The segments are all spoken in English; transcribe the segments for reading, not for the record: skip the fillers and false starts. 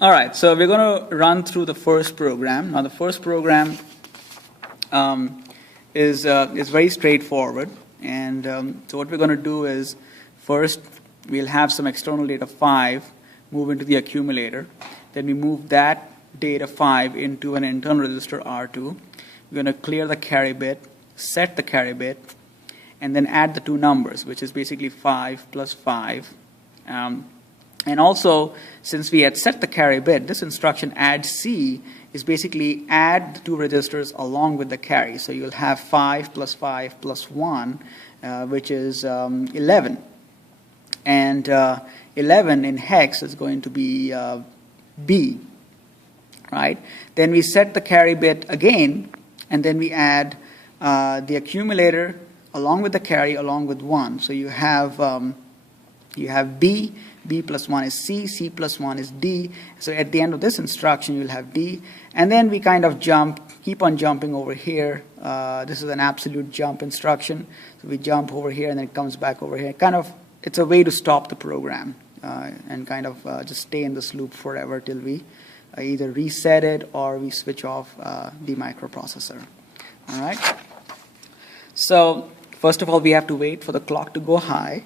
All right, so we're going to run through the first program. Now, the first program is very straightforward. And so what we're going to do is, first, we'll have some external data 5 move into the accumulator. Then we move that data 5 into an internal register R2. We're going to clear the carry bit, set the carry bit, and then add the two numbers, which is basically 5 plus 5. And also, since we had set the carry bit, this instruction add C is basically add the two registers along with the carry. So you'll have 5 plus 5 plus 1, which is 11. And 11 in hex is going to be B, right? Then we set the carry bit again, and then we add the accumulator along with the carry along with 1. So you have B, B plus 1 is C, C plus 1 is D. So at the end of this instruction, you'll have D. And then we kind of keep on jumping over here. This is an absolute jump instruction. So we jump over here, and then it comes back over here. It's a way to stop the program and kind of just stay in this loop forever till we either reset it or we switch off the microprocessor. All right? So first of all, we have to wait for the clock to go high.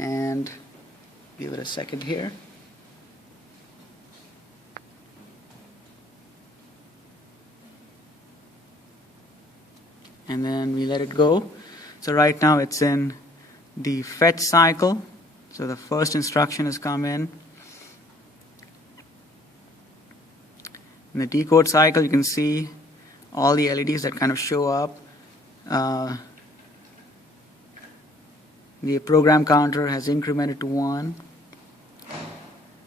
And give it a second here. And then we let it go. So right now it's in the fetch cycle. So the first instruction has come in. In the decode cycle, you can see all the LEDs that kind of show up. The program counter has incremented to 1.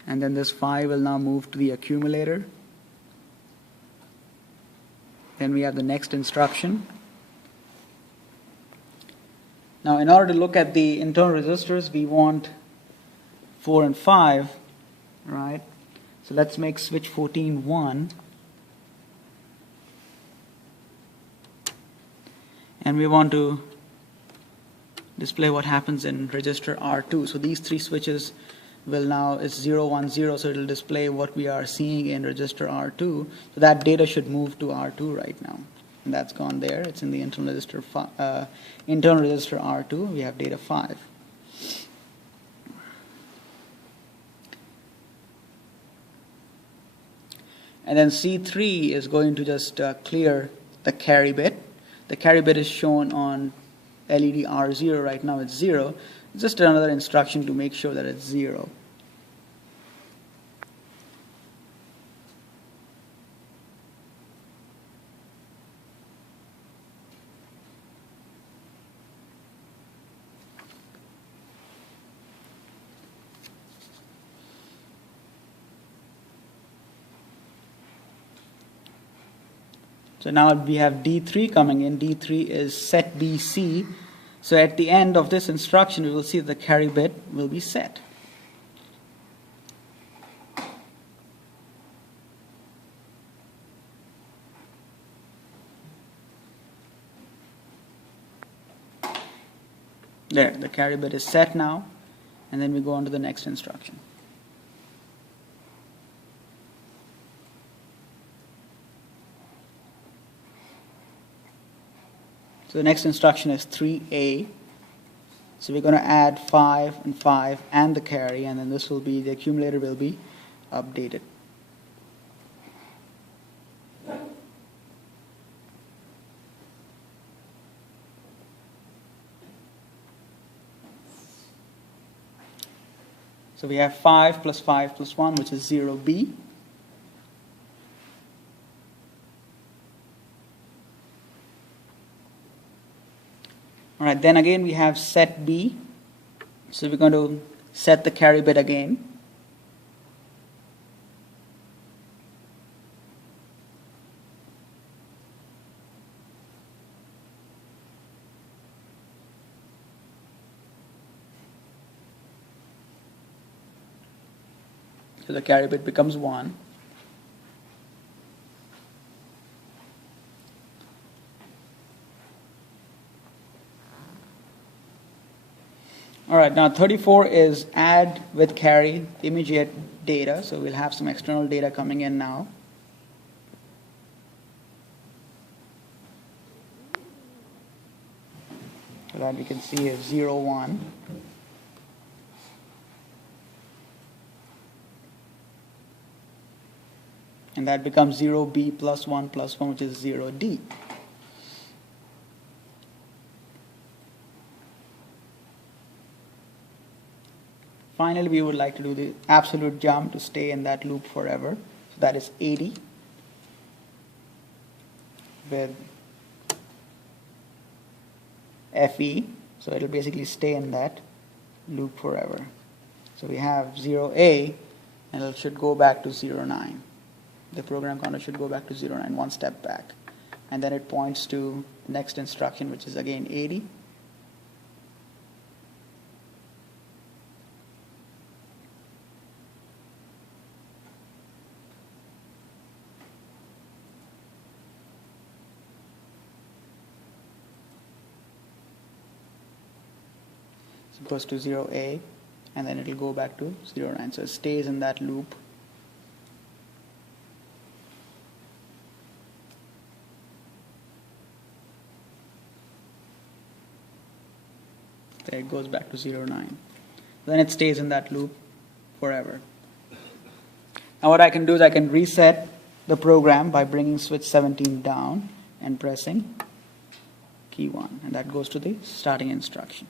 And then this 5 will now move to the accumulator. Then we have the next instruction. Now, in order to look at the internal registers, we want 4 and 5, right? So let's make switch 14 1. And we want to display what happens in register R2. So these three switches will now, it's 0, 1, 0, so it will display what we are seeing in register R2. So that data should move to R2 right now. And that's gone there. It's in the internal register R2. We have data 5. And then C3 is going to just clear the carry bit. The carry bit is shown on LED R0 right now. It's 0. It's just another instruction to make sure that it's 0. So now we have D3 coming in. D3 is set BC. So at the end of this instruction, we will see the carry bit will be set. There, the carry bit is set now. And then we go on to the next instruction. So the next instruction is 3A. So we're going to add 5 and 5 and the carry, and then this will be, the accumulator will be updated. So we have 5 plus 5 plus 1, which is 0B. All right, then again we have set B. So we're going to set the carry bit again. So the carry bit becomes 1. All right, now 34 is add with carry immediate data. So we'll have some external data coming in now. So that we can see is 0, 1. And that becomes 0b plus 1 plus 1, which is 0d. Finally, we would like to do the absolute jump to stay in that loop forever. So that is 80 with FE. So it'll basically stay in that loop forever. So we have 0A, and it should go back to 0.9. The program counter should go back to 0.9, one step back. And then it points to next instruction, which is again 80. So it goes to 0A, and then it will go back to 0.9. So it stays in that loop. There it goes back to 0.9. Then it stays in that loop forever. Now what I can do is I can reset the program by bringing switch 17 down and pressing key 1. And that goes to the starting instruction.